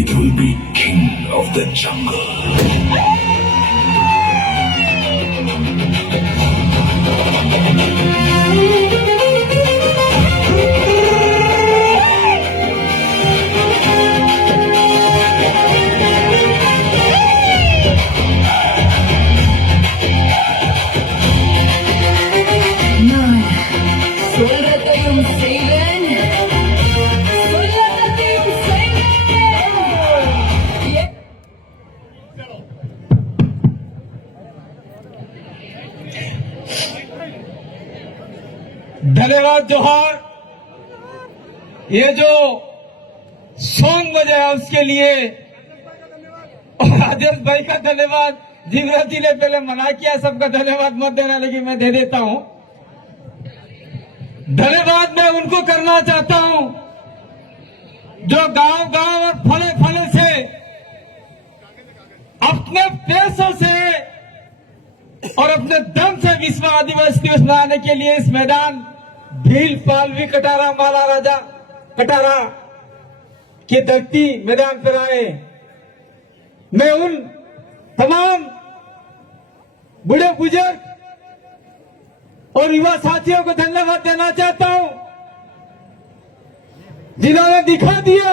it will be king of the jungle. Soldatenjung sehen, Soldatenjung sehen. धन्यवाद जोहार। ये जो सॉन्ग बजाया उसके लिए और राजेश भाई का धन्यवाद। जीवराज जी ने पहले मना किया सबका धन्यवाद मत देना, लेकिन मैं दे देता हूं। धन्यवाद मैं उनको करना चाहता हूं जो गांव गांव और फले फले से अपने पैसों से और अपने दम से विश्व आदिवासी दिवस मनाने के लिए इस मैदान भील पालवी कटारा माला राजा कटारा की धरती मैदान पर आए। मैं उन तमाम बूढ़े बुजुर्ग और युवा साथियों को धन्यवाद देना चाहता हूं जिन्होंने दिखा दिया।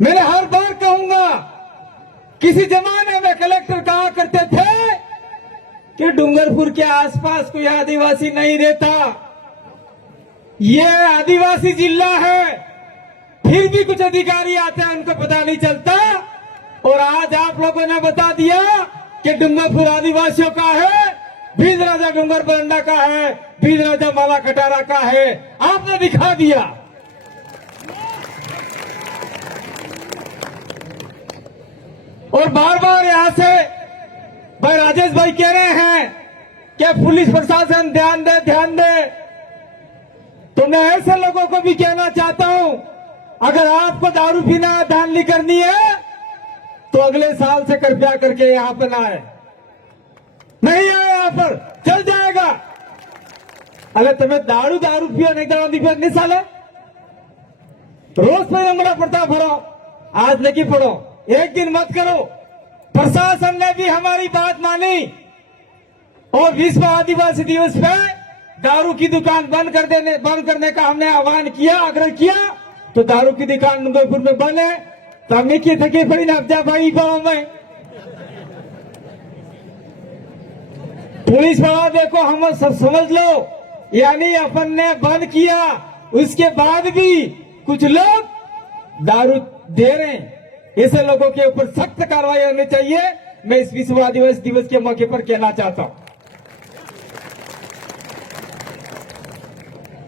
मैंने हर बार कहूंगा, किसी जमाने में कलेक्टर कहा करते थे कि डूंगरपुर के आसपास कोई आदिवासी नहीं रहता, ये आदिवासी जिला है। फिर भी कुछ अधिकारी आते हैं, उनको पता नहीं चलता। और आज आप लोगों ने बता दिया कि डूंगरपुर आदिवासियों का है, भील राजा डूंगर बरंडा का है, भील राजा माला कटारा का है। आपने दिखा दिया। और बार बार यहां से भाई राजेश भाई कह रहे हैं कि पुलिस प्रशासन ध्यान दे ध्यान दे। तो मैं ऐसे लोगों को भी कहना चाहता हूं, अगर आपको दारू पीना धांधली करनी है तो अगले साल से कृपया करके यहां पर ना आए। नहीं आए यहाँ पर, चल जाएगा। अरे तुम्हें दारू पियो नहीं दारू पियो नहीं साले, रोज पे नंबरा पड़ता भरो, आज लेके पढ़ो, एक दिन मत करो। प्रशासन ने भी हमारी बात मानी और विश्व आदिवासी दिवस पे दारू की दुकान बंद करने का हमने आह्वान किया, आग्रह किया। तो दारू की दुकान डूंगरपुर में बंद है। तो हमें की थके पड़ी ना अब्जा भाई पाओ में पुलिस वाला देखो, हम सब समझ लो, यानी अपन ने बंद किया, उसके बाद भी कुछ लोग दारू दे रहे हैं। ऐसे लोगों के ऊपर सख्त कार्रवाई होनी चाहिए। मैं इस विश्व आदिवासी दिवस के मौके पर कहना चाहता हूं।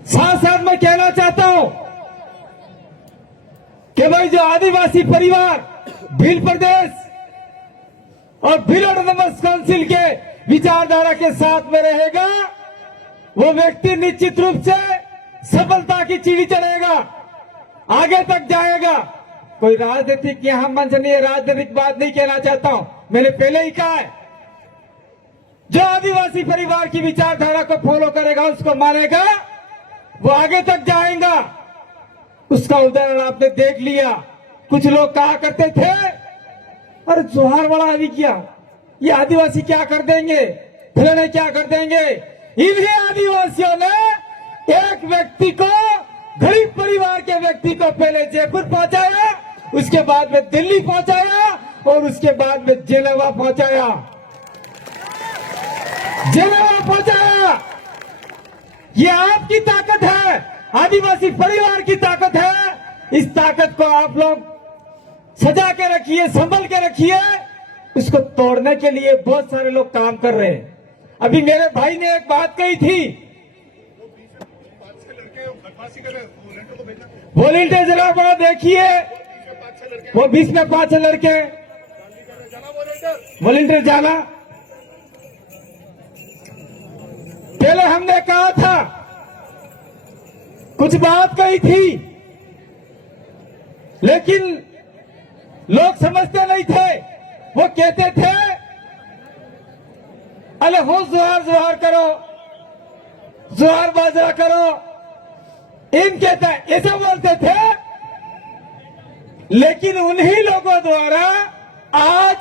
साथ साथ मैं कहना चाहता हूं कि भाई जो आदिवासी परिवार भील प्रदेश और भील ऑटोनोमस काउंसिल के विचारधारा के साथ में रहेगा, वो व्यक्ति निश्चित रूप से सफलता की सीढ़ी चढ़ेगा, आगे तक जाएगा। कोई राजनीतिक यहां मंच नहीं है, राजनीतिक बात नहीं कहना चाहता हूं। मैंने पहले ही कहा है, जो आदिवासी परिवार की विचारधारा को फॉलो करेगा, उसको मानेगा, वो आगे तक जाएगा। उसका उदाहरण आपने देख लिया। कुछ लोग कहा करते थे, अरे जोहार वाला अभी क्या, ये आदिवासी क्या कर देंगे, फलाने क्या कर देंगे। इन्हीं आदिवासियों ने एक व्यक्ति को, गरीब परिवार के व्यक्ति को पहले जयपुर पहुंचाया, उसके बाद में दिल्ली पहुंचाया और उसके बाद में जेनेवा पहुंचाया। ये आपकी ताकत है, आदिवासी परिवार की ताकत है। इस ताकत को आप लोग सजा के रखिए, संभल के रखिए। इसको तोड़ने के लिए बहुत सारे लोग काम कर रहे हैं। अभी मेरे भाई ने एक बात कही थी, वॉलंटियर जरा बड़ा देखिए, वो 20 में 5 लड़के वॉलंटियर जाना। पहले हमने कहा था, कुछ बात कही थी, लेकिन लोग समझते नहीं थे। वो कहते थे, अरे हो जोहार जोहार करो, जोहार बाजरा करो, इन कहता ऐसे बोलते थे। लेकिन उन्हीं लोगों द्वारा आज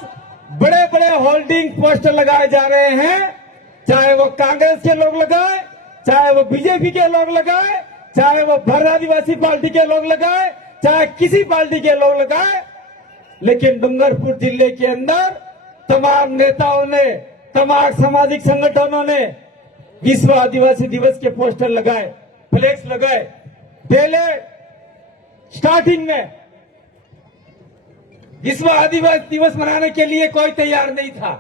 बड़े बड़े होल्डिंग पोस्टर लगाए जा रहे हैं, चाहे वो कांग्रेस के लोग लगाए, चाहे वो बीजेपी के लोग लगाए, चाहे वो भारत आदिवासी पार्टी के लोग लगाए, चाहे किसी पार्टी के लोग लगाए। लेकिन डूंगरपुर जिले के अंदर तमाम नेताओं ने, तमाम सामाजिक संगठनों ने विश्व आदिवासी दिवस के पोस्टर लगाए, फ्लेक्स लगाए। पहले स्टार्टिंग में विश्व आदिवासी दिवस मनाने के लिए कोई तैयार नहीं था।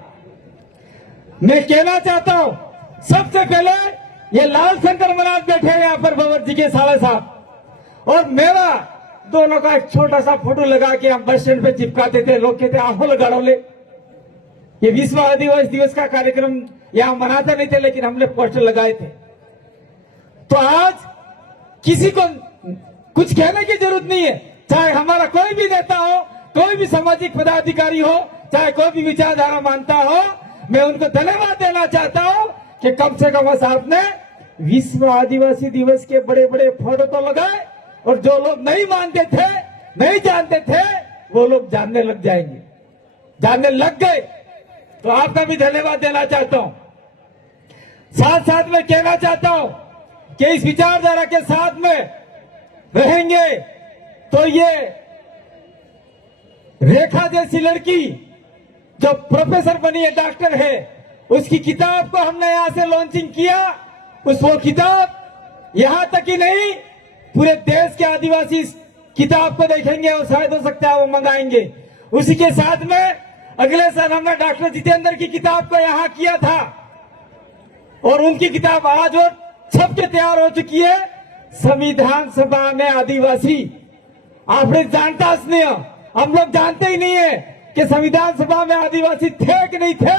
मैं कहना चाहता हूं, सबसे पहले ये लाल शंकर महाराज बैठे हैं यहाँ पर, भंवर जी के साले साहब और मेरा, दोनों का एक छोटा सा फोटो लगा के हम बस स्टैंड पे चिपकाते थे। लोग कहते आंखों लगाड़ो ले। ये विश्व आदिवासी दिवस का कार्यक्रम यहाँ मनाते नहीं थे, लेकिन हमने पोस्टर लगाए थे। तो आज किसी को कुछ कहने की जरूरत नहीं है, चाहे हमारा कोई भी नेता हो, कोई भी सामाजिक पदाधिकारी हो, चाहे कोई भी विचारधारा मानता हो, मैं उनको धन्यवाद देना चाहता हूं कि कम से कम आपने विश्व आदिवासी दिवस के बड़े बड़े फोटो तो लगाए, और जो लोग नहीं मानते थे, नहीं जानते थे, वो लोग जानने लग जाएंगे, जानने लग गए। तो आपका भी धन्यवाद देना चाहता हूं। साथ साथ में कहना चाहता हूं कि इस विचारधारा के साथ में रहेंगे तो ये रेखा जैसी लड़की जो प्रोफेसर बनी है, डॉक्टर है, उसकी किताब को हमने यहां से लॉन्चिंग किया। वो किताब यहां तक ही नहीं, पूरे देश के आदिवासी इस किताब को देखेंगे और शायद हो सकता है वो मंगाएंगे। उसी के साथ में अगले साल हमने डॉक्टर जितेंद्र की किताब को यहां किया था, और उनकी किताब आज और सबके तैयार हो चुकी है। संविधान सभा में आदिवासी, आपने जानता स्नेह, हम लोग जानते ही नहीं है कि संविधान सभा में आदिवासी थे कि नहीं थे।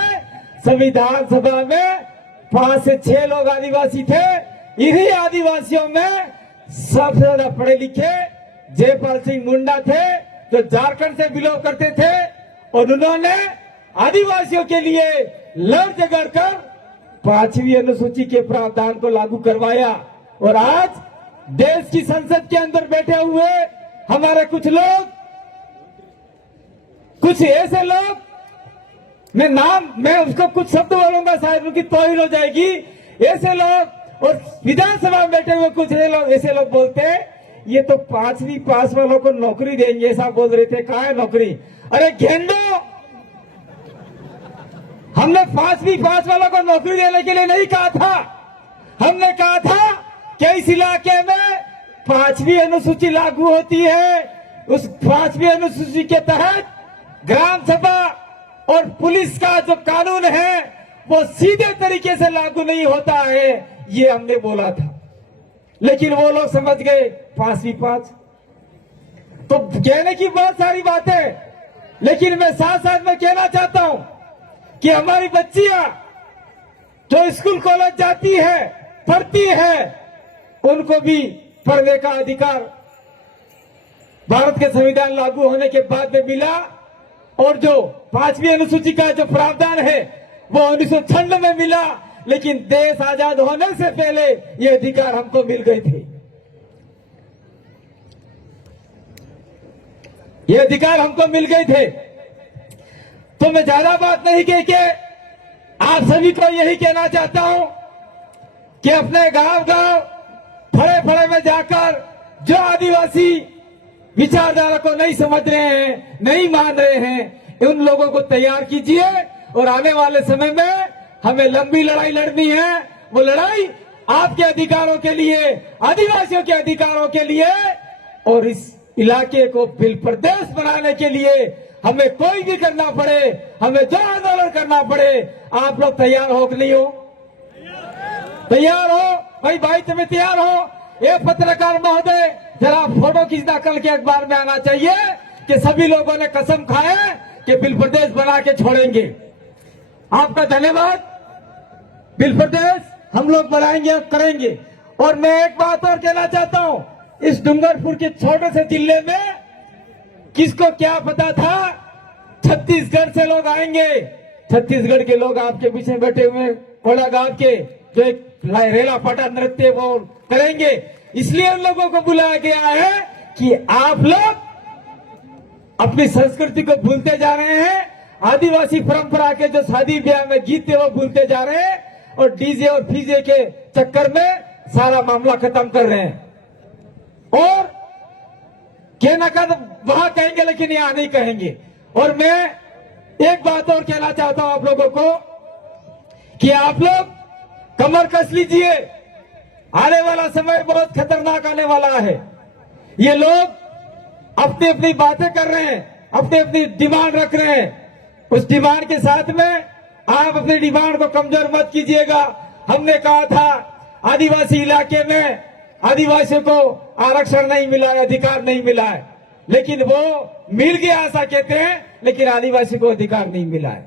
संविधान सभा में 5 से 6 लोग आदिवासी थे। इन्हीं आदिवासियों में सबसे ज्यादा पढ़े लिखे जयपाल सिंह मुंडा थे, जो झारखंड से बिलोंग करते थे, और उन्होंने आदिवासियों के लिए लड़ झगड़ कर 5वीं अनुसूची के प्रावधान को लागू करवाया। और आज देश की संसद के अंदर बैठे हुए हमारे कुछ लोग, कुछ ऐसे लोग, मैं उसको कुछ शब्द बोलूंगा, शायद उनकी तौहीन हो जाएगी। ऐसे लोग, और विधानसभा में बैठे हुए कुछ ऐसे लोग बोलते हैं ये तो 5वीं पास वालों को नौकरी देंगे, ऐसा बोल रहे थे। कहाँ है नौकरी? अरे घेंडो, हमने 5वीं पास वालों को नौकरी देने के लिए नहीं कहा था। हमने कहा था कि इस इलाके में 5वीं अनुसूची लागू होती है। उस 5वीं अनुसूची के तहत ग्राम सभा और पुलिस का जो कानून है वो सीधे तरीके से लागू नहीं होता है, ये हमने बोला था। लेकिन वो लोग समझ गए 5वीं पास। तो कहने की बहुत सारी बातें, लेकिन मैं साथ साथ में कहना चाहता हूं कि हमारी बच्चियां जो स्कूल कॉलेज जाती है, पढ़ती है, उनको भी पढ़ने का अधिकार भारत के संविधान लागू होने के बाद में मिला। और जो 5वीं अनुसूची का जो प्रावधान है वो 1996 में मिला, लेकिन देश आजाद होने से पहले ये अधिकार हमको मिल गए थे। ये अधिकार हमको मिल गए थे। तो मैं ज्यादा बात नहीं कह के आप सभी को यही कहना चाहता हूं कि अपने गांव-गांव, फड़े-फड़े में जाकर जो आदिवासी विचारधारा को नहीं समझ रहे हैं, नहीं मान रहे हैं, उन लोगों को तैयार कीजिए। और आने वाले समय में हमें लंबी लड़ाई लड़नी है। वो लड़ाई आपके अधिकारों के लिए, आदिवासियों के अधिकारों के लिए, और इस इलाके को बिल प्रदेश बनाने के लिए हमें कोई भी करना पड़े, हमें जो आंदोलन करना पड़े, आप लोग तैयार हो कि नहीं हो? तैयार हो भाई तुम्हें तैयार हो? ये पत्रकार महोदय, जरा फोटो खींचना कल के अखबार में आना चाहिए कि सभी लोगों ने कसम खाए कि बिल प्रदेश बना के छोड़ेंगे। आपका धन्यवाद। बिल प्रदेश हम लोग बनाएंगे और करेंगे। और मैं एक बात और कहना चाहता हूं, इस डूंगरपुर के छोटे से जिले में किसको क्या पता था छत्तीसगढ़ से लोग आएंगे। छत्तीसगढ़ के लोग आपके पीछे बैठे हुए कोड़ा गांव के जो एक रेला पाटा नृत्य वो करेंगे, इसलिए उन लोगों को बुलाया गया है कि आप लोग अपनी संस्कृति को भूलते जा रहे हैं। आदिवासी परंपरा के जो शादी ब्याह में गीत थे वो भूलते जा रहे हैं और डीजे और फीजे के चक्कर में सारा मामला खत्म कर रहे हैं। और कहना का तो वहां कहेंगे लेकिन यहां नहीं कहेंगे। और मैं एक बात और कहना चाहता हूं आप लोगों को कि आप लोग कमर कस लीजिए, आने वाला समय बहुत खतरनाक आने वाला है। ये लोग अपनी अपनी बातें कर रहे हैं, अपनी अपनी डिमांड रख रहे हैं। उस डिमांड के साथ में आप अपनी डिमांड को कमजोर मत कीजिएगा। हमने कहा था आदिवासी इलाके में आदिवासियों को आरक्षण नहीं मिला है, अधिकार नहीं मिला है, लेकिन वो मिल गया ऐसा कहते हैं, लेकिन आदिवासी को अधिकार नहीं मिला है।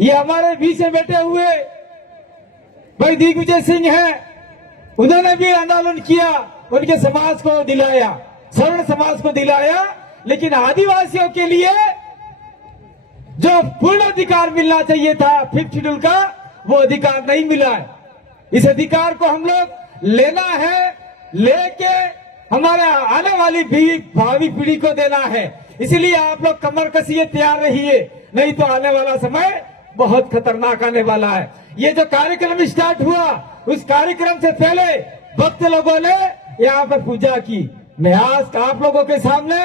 ये हमारे बीच में बैठे हुए भाई दिग्विजय सिंह हैं, उन्होंने भी आंदोलन किया, उनके समाज को दिलाया, सवर्ण समाज को दिलाया, लेकिन आदिवासियों के लिए जो पूर्ण अधिकार मिलना चाहिए था 5th शेड्यूल का, वो अधिकार नहीं मिला है। इस अधिकार को हम लोग लेना है, लेके हमारे आने वाली भावी पीढ़ी को देना है। इसलिए आप लोग कमर कसिए, तैयार रहिए, नहीं तो आने वाला समय बहुत खतरनाक आने वाला है। ये जो कार्यक्रम स्टार्ट हुआ, उस कार्यक्रम से पहले भक्त लोगों ने यहाँ पर पूजा की। मैं आज आप लोगों के सामने,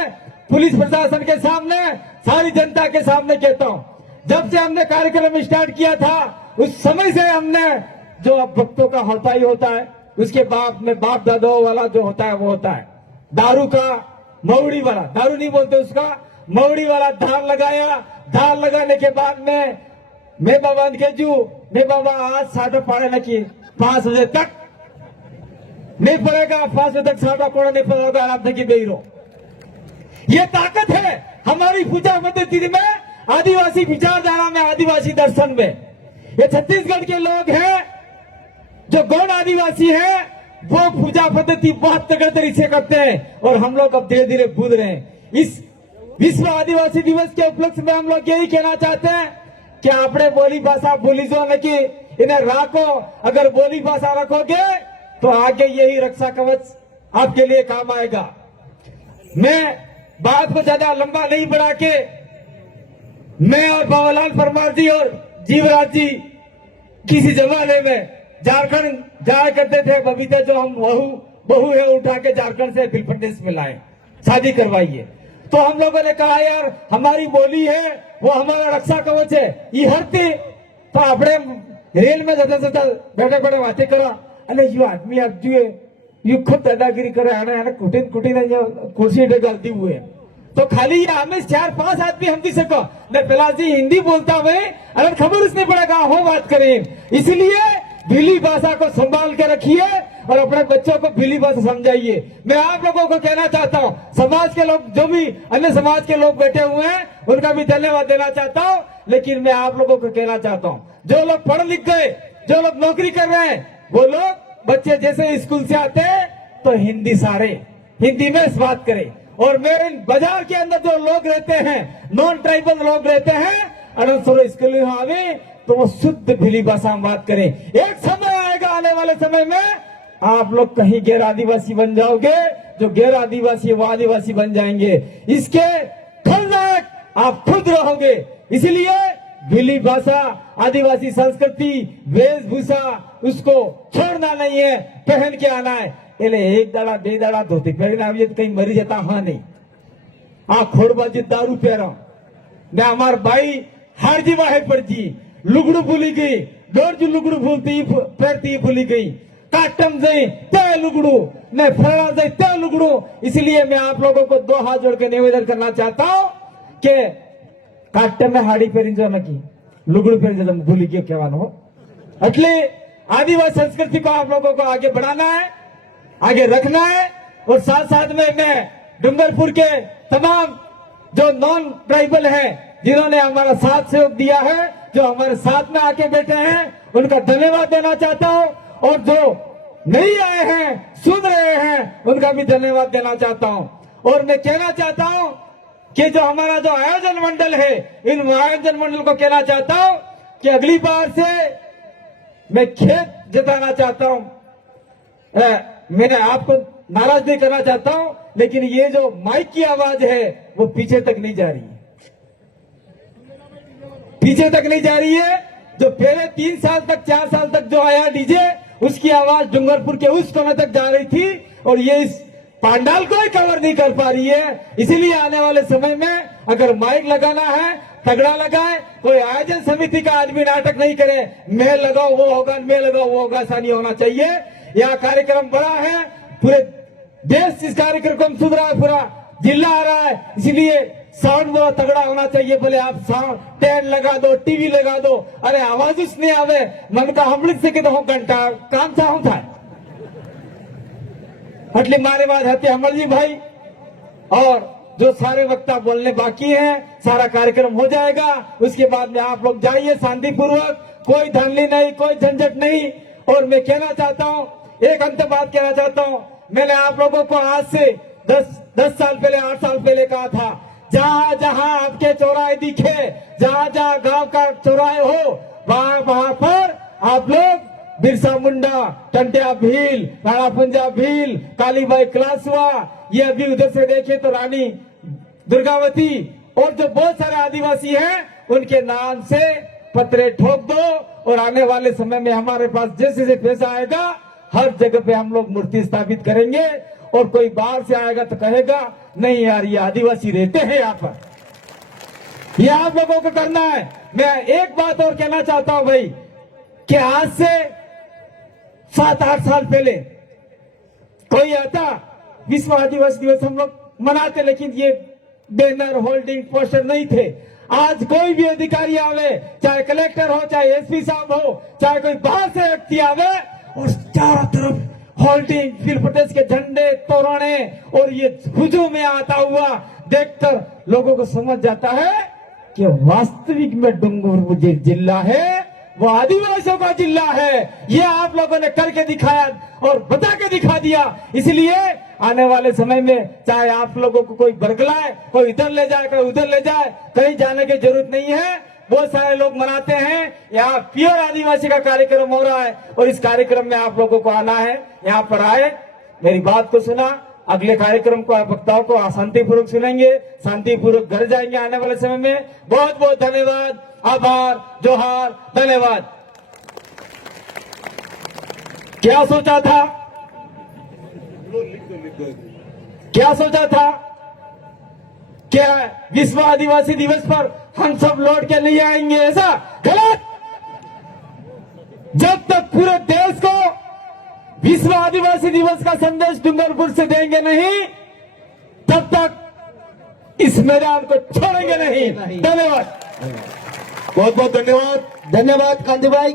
पुलिस प्रशासन के सामने, सारी जनता के सामने कहता हूँ, जब से हमने कार्यक्रम स्टार्ट किया था उस समय से हमने जो अब भक्तों का होता ही होता है, उसके बाद में बाप दादाओं वाला जो होता है वो होता है। दारू का मौड़ी वाला, दारू नहीं बोलते उसका, मौड़ी वाला धार लगाया। धार लगाने के बाद में मैं बाबा केजू, मैं बाबा आज साढ़े पाड़े न किए 5 बजे तक नहीं पड़ेगा, 5 बजे तक साढ़ा कोड़ा नहीं पड़ेगा, आराम से की बेरो। ये ताकत है हमारी पूजा पद्धति में, आदिवासी विचारधारा में, आदिवासी दर्शन में। ये छत्तीसगढ़ के लोग हैं जो गौड़ आदिवासी हैं, वो पूजा पद्धति बहुत तगड़े तरीके से करते हैं और हम लोग अब धीरे धीरे भूल रहे हैं। इस विश्व आदिवासी दिवस के उपलक्ष्य में हम लोग यही कहना चाहते हैं कि आपने बोली भाषा बोली जो न कि इन्हें राखो। अगर बोली भाषा रखोगे तो आगे यही रक्षा कवच आपके लिए काम आएगा। मैं बात को ज्यादा लंबा नहीं बढ़ा के, मैं और बाबूलाल परमार जी और जीवराज जी किसी जमाने में झारखंड जाया करते थे। बबीता जो हम बहू है उठा के झारखंड से बिल प्रदेश में लाए, शादी करवाइए। तो हम लोगों ने कहा यार हमारी बोली है, वो हमारा रक्षा कवच है। ये हरती तो अपने रेल में जाते बैठे बैठे बातें करा, अरे यू आदमी आप जो यू खुद दादागिरी करे, आने कुटिन कुर्सी गलती हुए। तो खाली हमें 4-5 आदमी हम दिख सको न, पिला जी हिंदी बोलता हुए अगर खबर उसने पड़ेगा हो बात करें। इसलिए भीली भाषा को संभाल के रखिए और अपने बच्चों को भीली भाषा समझाइए। मैं आप लोगों को कहना चाहता हूँ, समाज के लोग जो भी अन्य समाज के लोग बैठे हुए हैं उनका भी धन्यवाद देना चाहता हूँ, लेकिन मैं आप लोगों को कहना चाहता हूँ जो लोग पढ़ लिख गए, जो लोग नौकरी कर रहे हैं, वो लोग बच्चे जैसे स्कूल से आते हैं तो हिंदी सारे हिंदी में बात करें। और मेरे बाजार के अंदर जो लोग रहते हैं, नॉन ट्राइबल लोग रहते हैं, अनंत स्कूल आवे तो वो शुद्ध भीली भाषा में बात करें। एक समय आएगा आने वाले समय में आप लोग कहीं गैर आदिवासी बन जाओगे, जो गैर आदिवासी है वो आदिवासी बन जाएंगे। इसके खलनायक आप खुद रहोगे। इसलिए भीली भाषा, आदिवासी संस्कृति, वेशभूषा उसको छोड़ना नहीं है, पहन के आना है। એટલે એક દાડા બે દાડા ધોતી પહેરીને આવીએ તો કઈ મરી જતા હા નહીં। આ ખોડબાજી દારૂ પહેરો ને અમાર ભાઈ હારજી વાહે પડજી લુગડું ભૂલી ગઈ, દોરજુ લુગડું ભૂલતી પહેરતી ભૂલી ગઈ, काटम जाए तय लुगड़ू न फड़ा जाए तय लुगड़ू। इसलिए मैं आप लोगों को 2 हाथ जोड़ के निवेदन करना चाहता हूँ कि काटम में हाड़ी पहरी जो नकी लुगड़ू पहरी जो भूली गए कहवानो। એટલે आदिवासी संस्कृति को आप लोगों को आगे बढ़ाना है, आगे रखना है। और साथ साथ में मैं डूंगरपुर के तमाम जो नॉन ट्राइबल हैं जिन्होंने हमारा साथ सहयोग दिया है, जो हमारे साथ में आके बैठे हैं, उनका धन्यवाद देना चाहता हूँ। और जो नहीं आए हैं, सुन रहे हैं, उनका भी धन्यवाद देना चाहता हूँ। और मैं कहना चाहता हूँ कि जो हमारा जो आयोजन मंडल है, इन आयोजन मंडल को कहना चाहता हूँ कि अगली बार से मैं खेत जताना चाहता हूँ। मैंने आपको नाराज नहीं करना चाहता हूं, लेकिन ये जो माइक की आवाज है वो पीछे तक नहीं जा रही है, पीछे तक नहीं जा रही है। जो पहले 3 साल तक 4 साल तक जो आया डीजे, उसकी आवाज डूंगरपुर के उस कोने तक जा रही थी और ये इस पांडाल को ही कवर नहीं कर पा रही है। इसीलिए आने वाले समय में अगर माइक लगाना है तगड़ा लगाए, कोई आयोजन समिति का आदमी नाटक नहीं करे, मैं लगाओ वो होगा, मैं लगाओ वो होगा, ऐसा नहीं होना चाहिए। यह कार्यक्रम बड़ा है, पूरे देश इस कार्यक्रम को सुन रहा है, पूरा जिला आ रहा है, इसलिए साउंड बहुत तगड़ा होना चाहिए। बोले आप साउंड टेंट लगा दो, टीवी लगा दो, अरे आवाज उसने आवे मन का हमलित से तो घंटा काम चाहूं था એટલે મારી વાત હતી અમરજી भाई, और जो सारे वक्ता बोलने बाकी हैं सारा कार्यक्रम हो जाएगा। उसके बाद में आप लोग जाइए शांतिपूर्वक, कोई धरली नहीं, कोई झंझट नहीं। और मैं कहना चाहता हूं, एक अंत बात कहना चाहता हूं, मैंने आप लोगों को आज से 10 साल पहले 8 साल पहले कहा था, जहां जहां आपके चौराहे दिखे, जहां जहां गांव का चौराहे हो, वहां पर आप लोग बिरसा मुंडा, टंटिया भील, राणा पुंजा भील, कालीबाई क्लासवा, ये अभी उधर से देखे तो रानी दुर्गावती और जो बहुत सारे आदिवासी हैं उनके नाम से पत्रे ठोक दो। और आने वाले समय में हमारे पास जैसे जैसे पैसा आएगा हर जगह पे हम लोग मूर्ति स्थापित करेंगे। और कोई बाहर से आएगा तो कहेगा नहीं यार ये आदिवासी रहते हैं यहाँ पर, ये आप लोगों को करना है। मैं एक बात और कहना चाहता हूं भाई, कि आज से 7-8 साल पहले कोई आता, विश्व आदिवासी दिवस हम लोग मनाते, लेकिन ये बैनर होल्डिंग पोस्टर नहीं थे। आज कोई भी अधिकारी आवे, चाहे कलेक्टर हो, चाहे एसपी साहब हो, चाहे कोई बाहर से व्यक्ति आवे, और चारों तरफ होल्डिंग, फिर प्रदेश के झंडे, तोरणे, और ये हुजूम में आता हुआ देखकर लोगों को समझ जाता है कि वास्तविक में डूंगरपुर जिला है वो आदिवासियों का जिला है। ये आप लोगों ने करके दिखाया और बता के दिखा दिया। इसलिए आने वाले समय में चाहे आप लोगों को कोई बरगलाए, कोई इधर ले जाए, कोई उधर ले जाए, कहीं जाने की जरूरत नहीं है। बहुत सारे लोग मनाते हैं, यहाँ प्योर आदिवासी का कार्यक्रम हो रहा है और इस कार्यक्रम में आप लोगों को आना है। यहाँ पर आए, मेरी बात को सुना, अगले कार्यक्रम को आप वक्ताओं को शांतिपूर्वक सुनेंगे, शांतिपूर्वक घर जाएंगे आने वाले समय में। बहुत बहुत धन्यवाद, आभार, जोहार, धन्यवाद। क्या सोचा था, क्या सोचा था, क्या विश्व आदिवासी दिवस पर हम सब लौट के नहीं आएंगे, ऐसा गलत। जब तक पूरे देश को विश्व आदिवासी दिवस का संदेश डूंगरपुर से देंगे नहीं, तब तक इस मैदान को छोड़ेंगे नहीं। धन्यवाद, बहुत बहुत धन्यवाद। धन्यवाद कांति भाई।